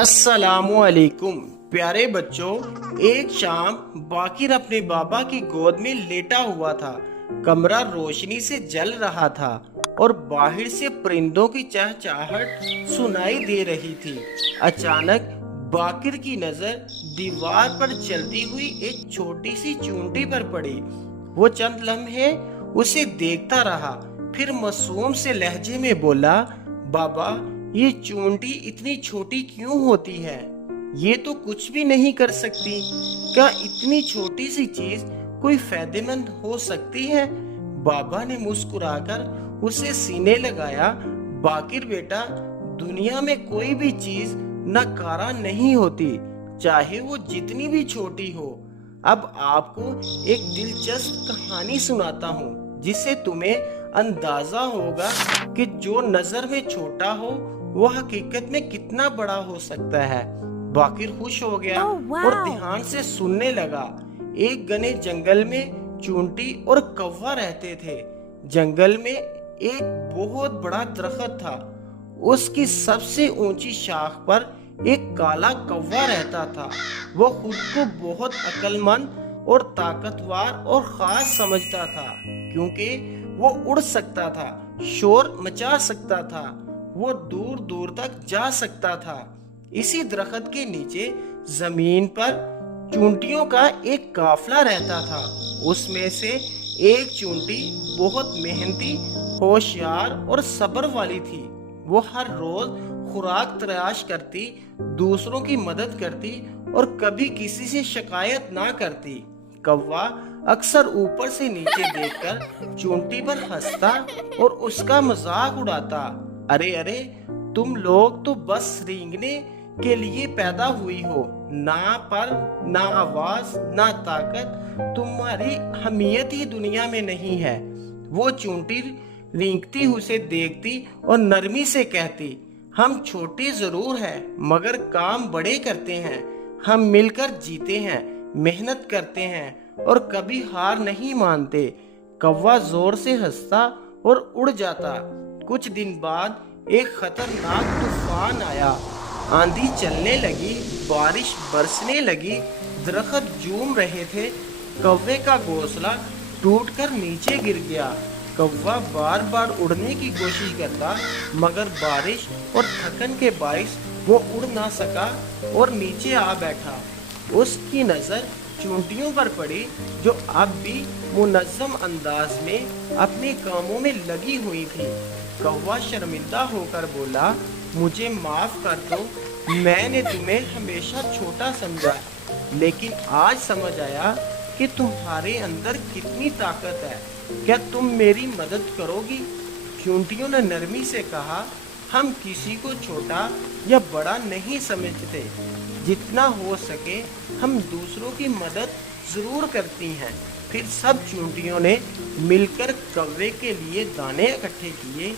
अस्सलामुअलैकुम प्यारे बच्चों। एक शाम बाकिर अपने बाबा की गोद में लेटा हुआ था। कमरा रोशनी से जल रहा था और बाहर से परिंदों की चहचहाहट सुनाई दे रही थी। अचानक बाकिर की नजर दीवार पर चलती हुई एक छोटी सी चूंटी पर पड़ी। वो चंद लम्हे उसे देखता रहा, फिर मासूम से लहजे में बोला, बाबा ये चूंटी इतनी छोटी क्यों होती है? ये तो कुछ भी नहीं कर सकती। क्या इतनी छोटी सी चीज कोई फायदेमंद हो सकती है? बाबा ने मुस्कुराकर उसे सीने लगाया। बाकिर बेटा, दुनिया में कोई भी चीज नकारा नहीं होती, चाहे वो जितनी भी छोटी हो। अब आपको एक दिलचस्प कहानी सुनाता हूँ, जिससे तुम्हें अंदाजा होगा कि जो नजर में छोटा हो वो हकीकत में कितना बड़ा हो सकता है। बाकिर खुश हो गया और ध्यान से सुनने लगा। एक घने जंगल में चूंटी और कौवा रहते थे। जंगल में एक बहुत बड़ा दरख्त था। उसकी सबसे ऊंची शाख पर एक काला कौवा रहता था। वो खुद को बहुत अक्लमंद और ताकतवर और खास समझता था, क्योंकि वो उड़ सकता था, शोर मचा सकता था, वो दूर दूर तक जा सकता था। इसी दरख्त के नीचे जमीन पर चूंटियों का एक काफला रहता था। उसमें से एक चूंटी बहुत मेहनती, होशियार और सब्र वाली थी। वो हर रोज खुराक तलाश करती, दूसरों की मदद करती और कभी किसी से शिकायत ना करती। कौवा अक्सर ऊपर से नीचे देखकर चूंटी पर हंसता और उसका मजाक उड़ाता। अरे अरे, तुम लोग तो बस रेंगने के लिए पैदा हुई हो, ना पर ना आवाज ना ताकत। तुम्हारी अहमियत ही दुनिया में नहीं है। वो चूंटी रेंगती उसे देखती और नरमी से कहती, हम छोटे जरूर हैं मगर काम बड़े करते हैं। हम मिलकर जीते हैं, मेहनत करते हैं और कभी हार नहीं मानते। कौवा जोर से हंसता और उड़ जाता। कुछ दिन बाद एक खतरनाक तूफान आया। आंधी चलने लगी, बारिश बरसने लगी, दरख्त झूम रहे थे। कौवे का घोंसला टूटकर नीचे गिर गया। कौवा बार बार उड़ने की कोशिश करता, मगर बारिश और थकन के बायस वो उड़ ना सका और नीचे आ बैठा। उसकी नजर चूंटियों पर पड़ी, जो अब भी मुनज्जम अंदाज में अपने कामों में लगी हुई थी। कौवा शर्मिंदा होकर बोला, मुझे माफ कर दो, मैंने तुम्हें हमेशा छोटा समझा, लेकिन आज समझ आया कि तुम्हारे अंदर कितनी ताकत है। क्या तुम मेरी मदद करोगी? चूंटियों ने नरमी से कहा, हम किसी को छोटा या बड़ा नहीं समझते। जितना हो सके हम दूसरों की मदद जरूर करती हैं। फिर सब चूंटियों ने मिलकर कौवे के लिए दाने इकट्ठे किए।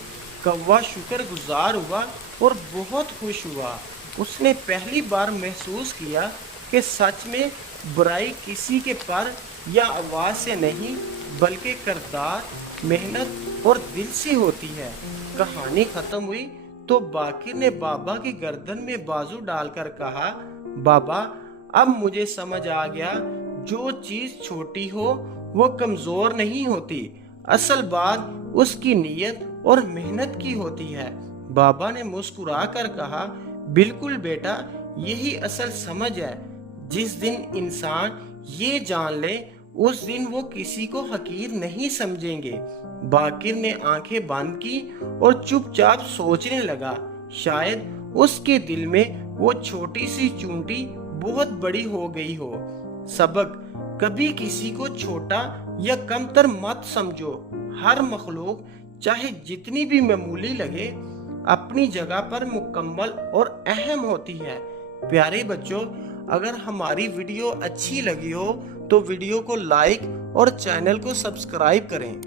कौवा शुक्रगुजार हुआ और बहुत खुश हुआ। उसने पहली बार महसूस किया कि सच में बुराई किसी के पर या आवाज से नहीं, बल्कि किरदार, मेहनत और दिल से होती है। कहानी खत्म हुई तो बाकिर ने बाबा की गर्दन में बाजू डालकर कहा, बाबा अब मुझे समझ आ गया, जो चीज छोटी हो वो कमजोर नहीं होती, असल बात उसकी नीयत और मेहनत की होती है। बाबा ने मुस्कुरा कर कहा, बिल्कुल बेटा, यही असल समझ है। जिस दिन इंसान ये जान ले, उस दिन वो किसी को हकीर नहीं समझेंगे। बाकिर ने आंखें बंद की और चुपचाप सोचने लगा। शायद उसके दिल में वो छोटी सी चूंटी बहुत बड़ी हो गई हो। सबक, कभी किसी को छोटा या कमतर मत समझो। हर मखलूक चाहे जितनी भी मामूली लगे, अपनी जगह पर मुकम्मल और अहम होती है। प्यारे बच्चों, अगर हमारी वीडियो अच्छी लगी हो तो वीडियो को लाइक और चैनल को सब्सक्राइब करें।